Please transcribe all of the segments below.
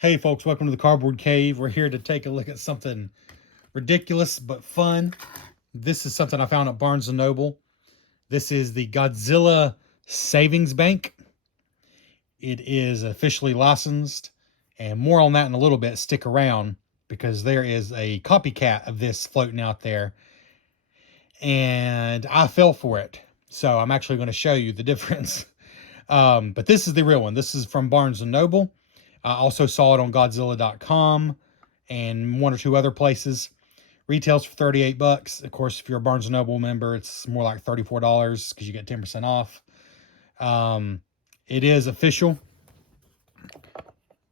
Hey folks, welcome to the Cardboard Cave. We're here to take a look at something ridiculous but fun. This is something I found at Barnes & Noble. This is the Godzilla Savings Bank. It is officially licensed, and more on that in a little bit. Stick around because there is a copycat of this floating out there, and I fell for it. So I'm actually going to show you the difference. But this is the real one. This is from Barnes & Noble. I also saw it on Godzilla.com and one or two other places. Retails for 38 bucks. Of course, if you're a Barnes & Noble member, it's more like $34 because you get 10% off. It is official.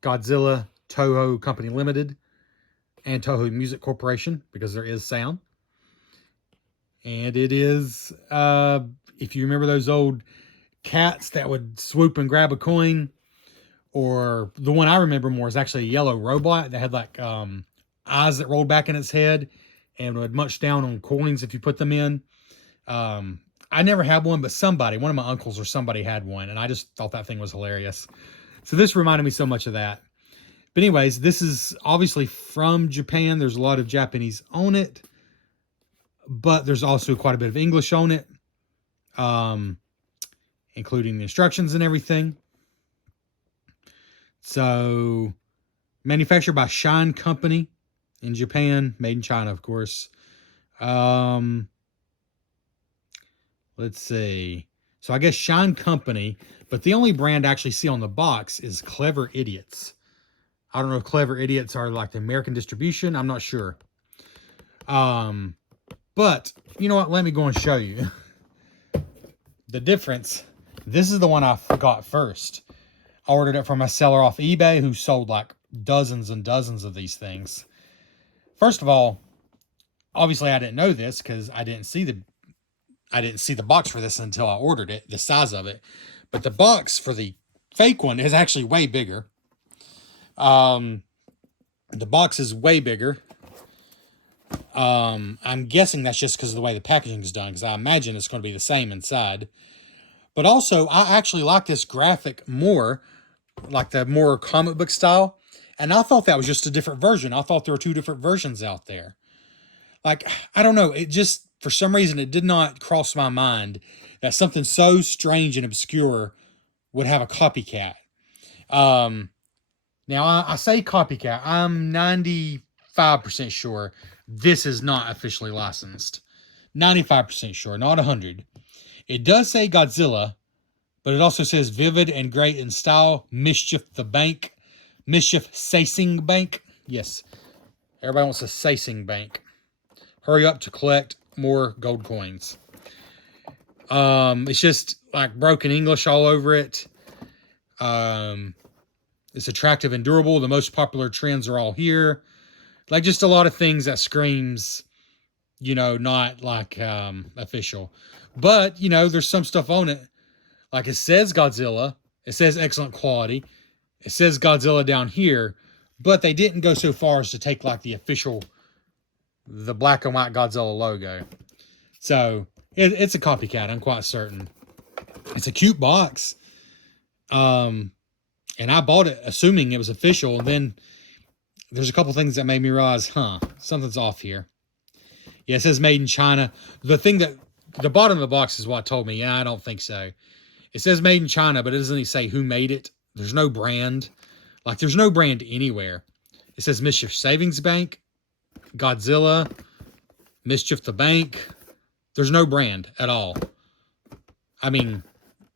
Godzilla Toho Company Limited and Toho Music Corporation, because there is sound. And it is, if you remember those old cats that would swoop and grab a coin, or the one I remember more is actually a yellow robot that had like eyes that rolled back in its head and would munch down on coins if you put them in. I never had one, but one of my uncles or somebody had one, and I just thought that thing was hilarious. So this reminded me so much of that. But anyways, this is obviously from Japan. There's a lot of Japanese on it, but there's also quite a bit of English on it, including the instructions and everything. So, manufactured by Shine Company in Japan, made in China, of course. Let's see. So, I guess Shine Company, but the only brand I actually see on the box is Clever Idiots. I don't know if Clever Idiots are like the American distribution. I'm not sure. But, you know what? Let me go and show you the difference. This is the one I got first. I ordered it from a seller off eBay who sold like dozens and dozens of these things. First of all, obviously I didn't know this because I didn't see the box for this until I ordered it, the size of it. But the box for the fake one is actually way bigger. The box is way bigger. I'm guessing that's just because of the way the packaging is done, because I imagine it's going to be the same inside. But also, I actually like this graphic more, like the more comic book style. And I thought that was just a different version. I thought there were two different versions out there. Like, I don't know. It just, for some reason, it did not cross my mind that something so strange and obscure would have a copycat. Now, I say copycat. I'm 95% sure this is not officially licensed. 95% sure, not 100. It does say Godzilla, but it also says vivid and great in style. Mischief the Bank. Mischief Savings Bank. Yes, everybody wants a Savings Bank. Hurry up to collect more gold coins. It's just like broken English all over it. It's attractive and durable. The most popular trends are all here. Like just a lot of things that screams, not like official. But, there's some stuff on it. Like it says Godzilla. It says excellent quality. It says Godzilla down here. But they didn't go so far as to take like the black and white Godzilla logo. So it's a copycat, I'm quite certain. It's a cute box. And I bought it assuming it was official. And then there's a couple things that made me realize, something's off here. Yeah, it says made in China. The bottom of the box is what told me. Yeah, I don't think so. It says made in China, but it doesn't even say who made it. There's no brand. Like, there's no brand anywhere. It says Mischief Savings Bank, Godzilla, Mischief the Bank. There's no brand at all. I mean,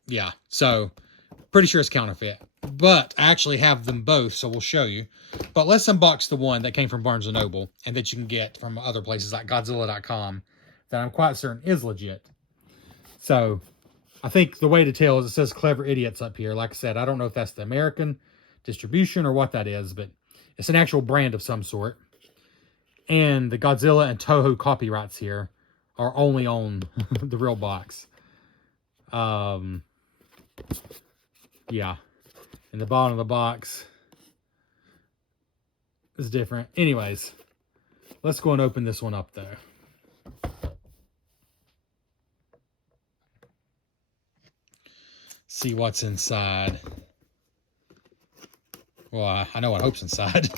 yeah. So, pretty sure it's counterfeit. But I actually have them both, so we'll show you. But let's unbox the one that came from Barnes & Noble and that you can get from other places like Godzilla.com that I'm quite certain is legit. So, I think the way to tell is it says Clever Idiots up here. Like I said, I don't know if that's the American distribution or what that is, but it's an actual brand of some sort. And the Godzilla and Toho copyrights here are only on the real box. Yeah. And the bottom of the box is different. Anyways, let's go and open this one up though. See what's inside. Well, I know what Hope's inside.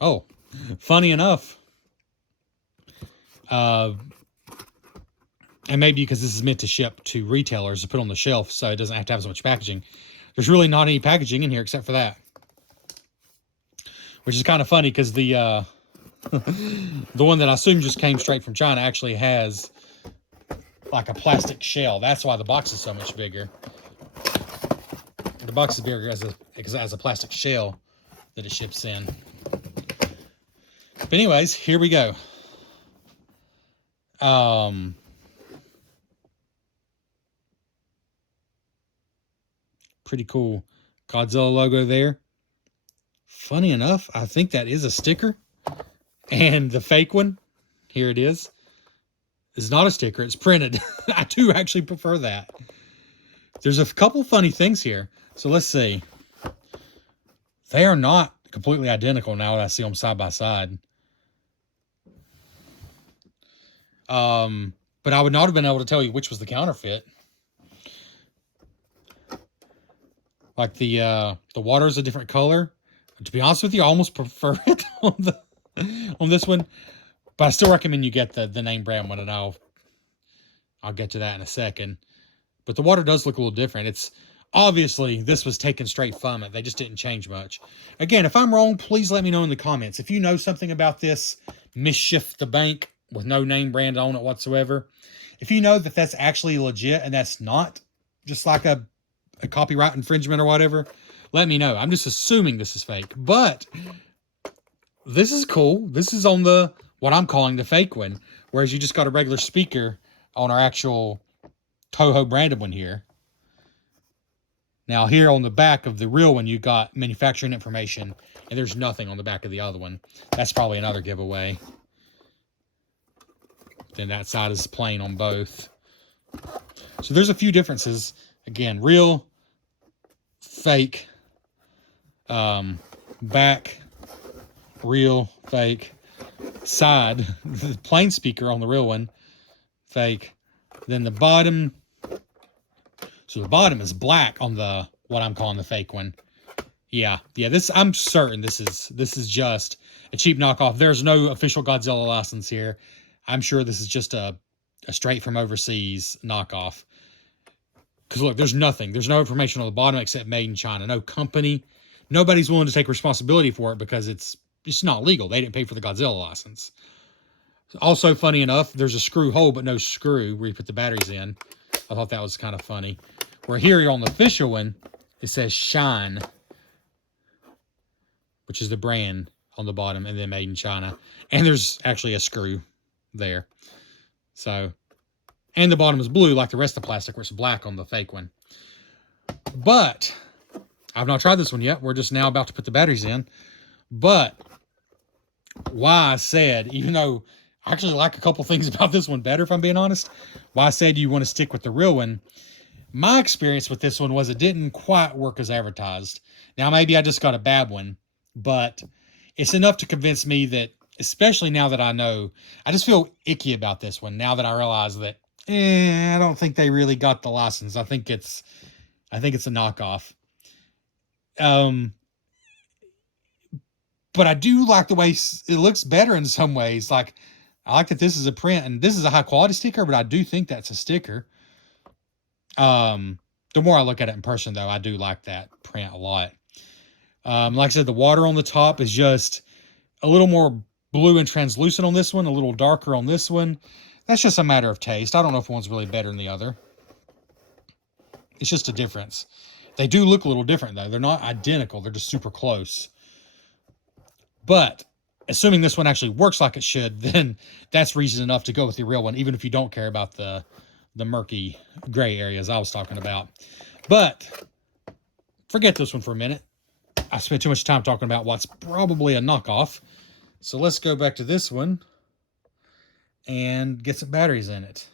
Oh, funny enough. And maybe because this is meant to ship to retailers to put on the shelf, so it doesn't have to have so much packaging. There's really not any packaging in here except for that. Which is kind of funny because the the one that I assume just came straight from China actually has like a plastic shell. That's why the box is so much bigger. The box is bigger because it has a plastic shell that it ships in. But anyways, here we go. Pretty cool Godzilla logo there. Funny enough, I think that is a sticker. And the fake one, here it is not a sticker. It's printed. I do actually prefer that. There's a couple funny things here. So let's see. They are not completely identical now that I see them side by side. But I would not have been able to tell you which was the counterfeit. Like the water is a different color. To be honest with you, I almost prefer it on this one. But I still recommend you get the name brand one, and I'll get to that in a second. But the water does look a little different. It's obviously this was taken straight from it. They just didn't change much. Again, if I'm wrong, please let me know in the comments. If you know something about this Mischief the Bank with no name brand on it whatsoever, if you know that that's actually legit and that's not just like a copyright infringement or whatever, let me know. I'm just assuming this is fake. But this is cool. This is on the what I'm calling the fake one, whereas you just got a regular speaker on our actual Toho branded one here. Now here on the back of the real one, you got manufacturing information, and there's nothing on the back of the other one. That's probably another giveaway. Then that side is plain on both. So there's a few differences. Again, real, fake, back, real, fake, side, the plain speaker on the real one, fake. Then the bottom, so the bottom is black on the what I'm calling the fake one. Yeah, this I'm certain this is just a cheap knockoff. There's no official Godzilla license here. I'm sure this is just a straight from overseas knockoff. Because look, there's nothing. There's no information on the bottom except made in China. No company. Nobody's willing to take responsibility for it because it's not legal. They didn't pay for the Godzilla license. Also, funny enough, there's a screw hole but no screw where you put the batteries in. I thought that was kind of funny. Where here on the official one, it says Shine, which is the brand on the bottom, and then made in China. And there's actually a screw there. So, and the bottom is blue like the rest of the plastic, where it's black on the fake one. But I've not tried this one yet. We're just now about to put the batteries in. But why I said, even though I actually like a couple things about this one better, if I'm being honest, why I said you want to stick with the real one, my experience with this one was it didn't quite work as advertised. Now, maybe I just got a bad one, but it's enough to convince me that, especially now that I know, I just feel icky about this one now that I realize that, I don't think they really got the license. I think it's a knockoff. But I do like the way it looks better in some ways. Like, I like that this is a print, and this is a high quality sticker, but I do think that's a sticker. The more I look at it in person, though, I do like that print a lot. Like I said, the water on the top is just a little more blue and translucent on this one, a little darker on this one. That's just a matter of taste. I don't know if one's really better than the other. It's just a difference. They do look a little different, though. They're not identical. They're just super close. But assuming this one actually works like it should, then that's reason enough to go with the real one, even if you don't care about the murky gray areas I was talking about. But forget this one for a minute. I spent too much time talking about what's probably a knockoff. So let's go back to this one and get some batteries in it.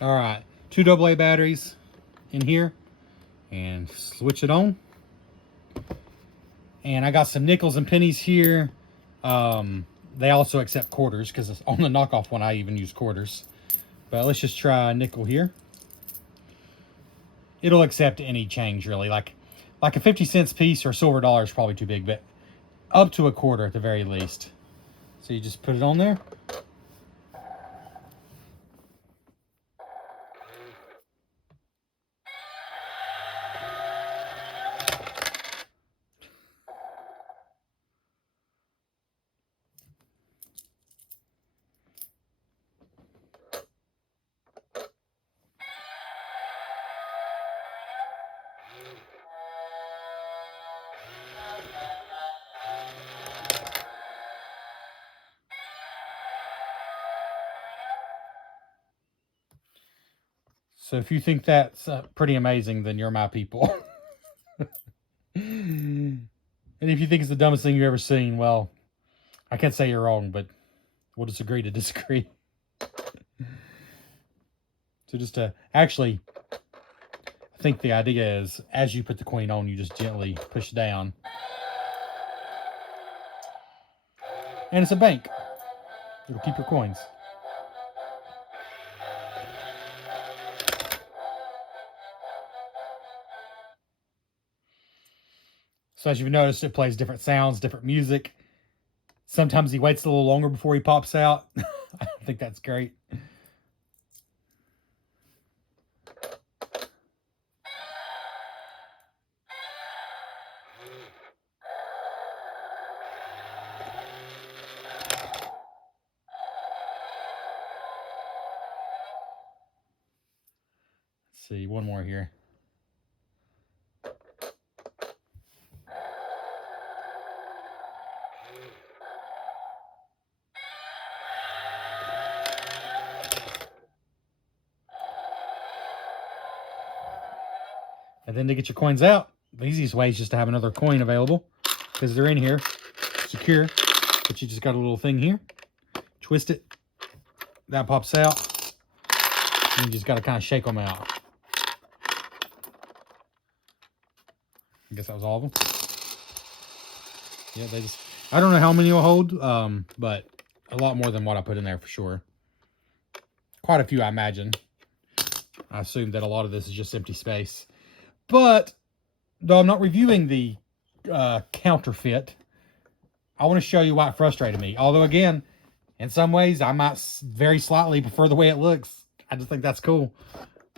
All right, 2 AA batteries in here, and switch it on. And I got some nickels and pennies here. They also accept quarters, because on the knockoff one I even use quarters. But let's just try a nickel here. it'll accept any change really. Like a 50 cents piece or a silver dollar is probably too big, but up to a quarter at the very least. So you just put it on there. So if you think that's pretty amazing, then you're my people. And if you think it's the dumbest thing you've ever seen, well, I can't say you're wrong, but we'll just agree to disagree. So just to actually, I think the idea is as you put the coin on, you just gently push down. And it's a bank. It'll keep your coins. So as you've noticed, it plays different sounds, different music. Sometimes he waits a little longer before he pops out. I think that's great. Let's see, one more here. And then to get your coins out, the easiest way is just to have another coin available because they're in here, secure. But you just got a little thing here, twist it, that pops out, and you just got to kind of shake them out. I guess that was all of them. Yeah, they just, I don't know how many will hold, but a lot more than what I put in there for sure. Quite a few, I imagine. I assume that a lot of this is just empty space. But, though I'm not reviewing the counterfeit, I want to show you why it frustrated me. Although, again, in some ways, I might very slightly prefer the way it looks. I just think that's cool.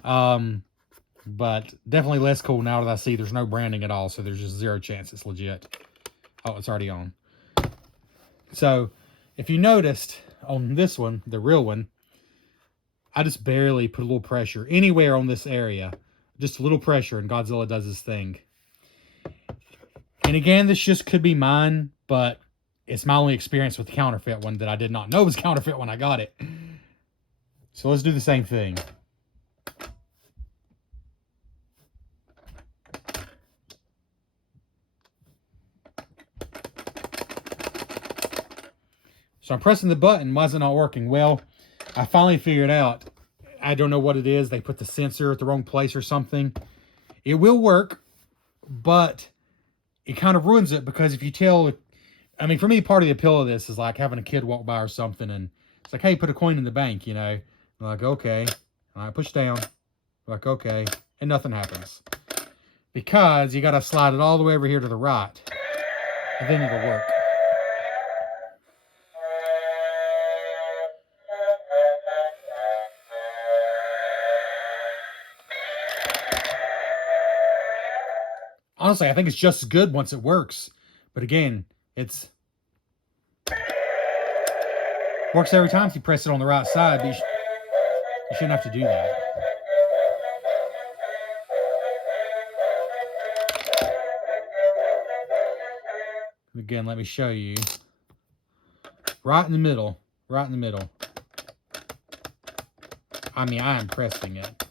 But definitely less cool now that I see there's no branding at all. So there's just zero chance it's legit. Oh, it's already on. So, if you noticed on this one, the real one, I just barely put a little pressure anywhere on this area. Just a little pressure, and Godzilla does his thing. And again, this just could be mine, but it's my only experience with the counterfeit one that I did not know was counterfeit when I got it. So let's do the same thing. So I'm pressing the button. Why is it not working? Well, I finally figured out. I don't know what it is. They put the sensor at the wrong place or something. It will work, but it kind of ruins it because if you tell, I mean, for me, part of the appeal of this is like having a kid walk by or something, and it's like, hey, put a coin in the bank, you know. I'm like, okay. I push down. I'm like, okay. And nothing happens. Because you got to slide it all the way over here to the right. And then it'll work. Honestly, I think it's just as good once it works. But again, it's works every time if you press it on the right side. But you shouldn't have to do that. Again, let me show you. Right in the middle. Right in the middle. I mean, I am pressing it.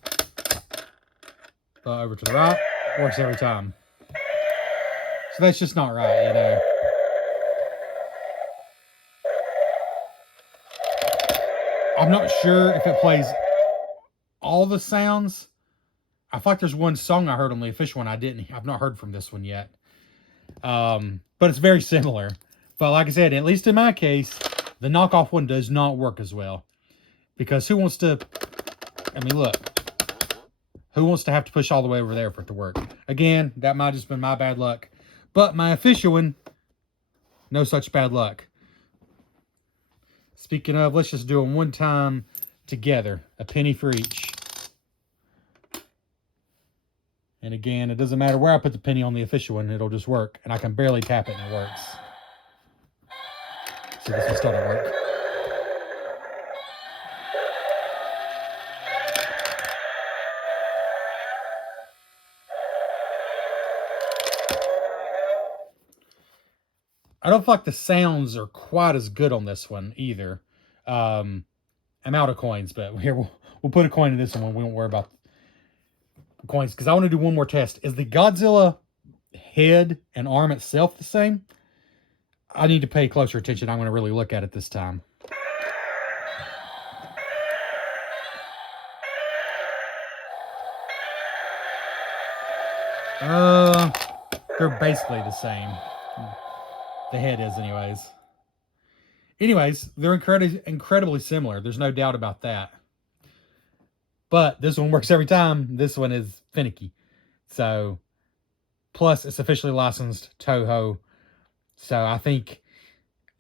Over to the right. Works every time. So that's just not right, you know. I'm not sure if it plays all the sounds. I feel like there's one song I heard on the official one I've not heard from this one yet. But it's very similar. But like I said, at least in my case, the knockoff one does not work as well. Because who wants to, I mean, look. Who wants to have to push all the way over there for it to work? Again, that might have just been my bad luck. But my official one, no such bad luck. Speaking of, let's just do them one time together. A penny for each. And again, it doesn't matter where I put the penny on the official one. It'll just work. And I can barely tap it and it works. So this one still don't work. I don't feel like the sounds are quite as good on this one either. I'm out of coins, but here we'll put a coin in this one. We won't worry about coins because I want to do one more test. Is the Godzilla head and arm itself the same? I need to pay closer attention. I'm going to really look at it this time. They're basically the same. The head is anyways. Anyways, they're incredibly similar. There's no doubt about that. But this one works every time. This one is finicky. So, plus it's officially licensed Toho. So I think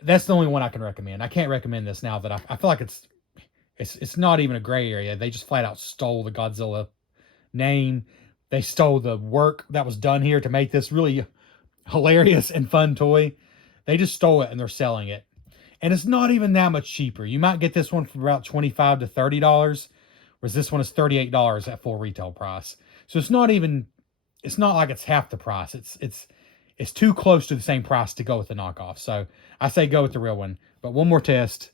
that's the only one I can recommend. I can't recommend this now that I feel like it's not even a gray area. They just flat out stole the Godzilla name. They stole the work that was done here to make this really hilarious and fun toy. They just stole it and they're selling it. And it's not even that much cheaper. You might get this one for about $25 to $30, whereas this one is $38 at full retail price. So it's not like it's half the price. It's too close to the same price to go with the knockoff. So I say go with the real one. But one more test.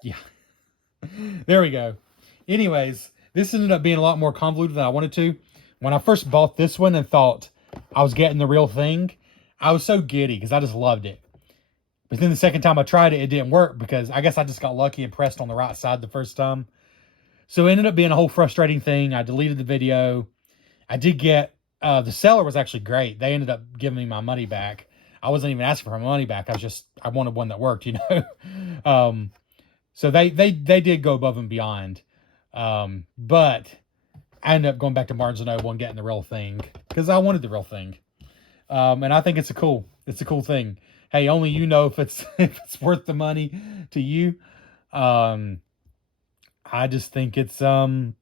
Yeah. There we go. Anyways, this ended up being a lot more convoluted than I wanted to. When I first bought this one and thought I was getting the real thing, I was so giddy because I just loved it. But then the second time I tried it, it didn't work because I guess I just got lucky and pressed on the right side the first time. So it ended up being a whole frustrating thing. I deleted the video. I did get, the seller was actually great. They ended up giving me my money back. I wasn't even asking for my money back. I wanted one that worked, you know. So they did go above and beyond. But I ended up going back to Barnes & Noble and getting the real thing because I wanted the real thing. And I think it's a cool thing. Hey, only you know if it's worth the money to you. I just think it's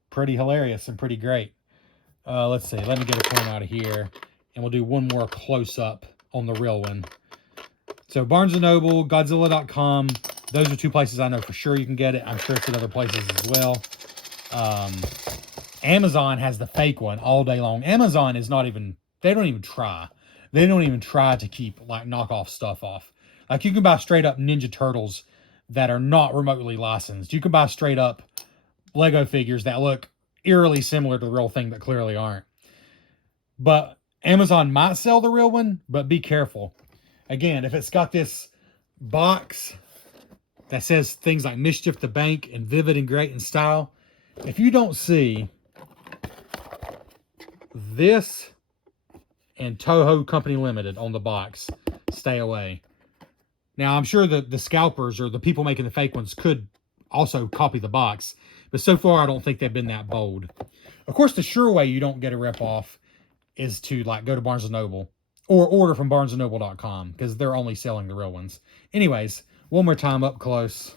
pretty hilarious and pretty great. Let's see. Let me get a coin out of here, and we'll do one more close up on the real one. So Barnes & Noble, Godzilla.com. Those are two places I know for sure you can get it. I'm sure it's at other places as well. Amazon has the fake one all day long. Amazon is not even, they don't even try. They don't even try to keep like knockoff stuff off. Like you can buy straight up Ninja Turtles that are not remotely licensed. You can buy straight up Lego figures that look eerily similar to the real thing but clearly aren't. But Amazon might sell the real one, but be careful. Again, if it's got this box that says things like Mischief the Bank and Vivid and Great in Style, if you don't see this and Toho Company Limited on the box, stay away. Now, I'm sure the scalpers or the people making the fake ones could also copy the box, but so far I don't think they've been that bold. Of course, the sure way you don't get a rip-off is to like go to Barnes & Noble or order from barnesandnoble.com because they're only selling the real ones. Anyways, one more time up close.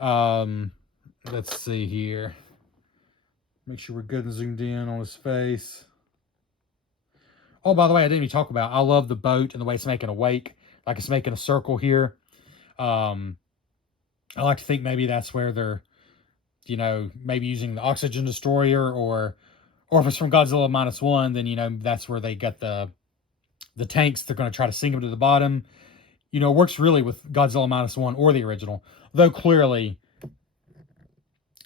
Let's see here. Make sure we're good and zoomed in on his face. Oh, by the way, I didn't even talk about, I love the boat and the way it's making a wake. Like it's making a circle here. I like to think maybe that's where they're, you know, maybe using the oxygen destroyer, or if it's from Godzilla -1, then, you know, that's where they got the tanks. They're going to try to sink them to the bottom. You know, it works really with Godzilla -1 or the original. Though clearly,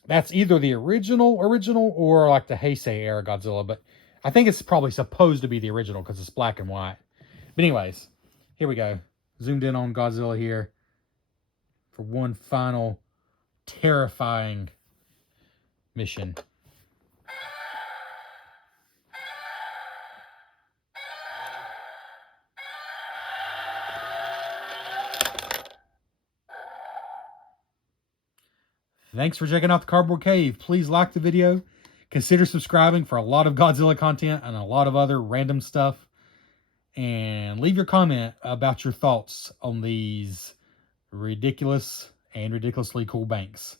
that's either the original or like the Heisei era Godzilla. But I think it's probably supposed to be the original because it's black and white. But anyways, here we go. Zoomed in on Godzilla here for one final terrifying mission. Thanks for checking out the Cardboard Cave. Please like the video. Consider subscribing for a lot of Godzilla content and a lot of other random stuff. And leave your comment about your thoughts on these ridiculous and ridiculously cool banks.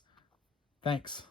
Thanks.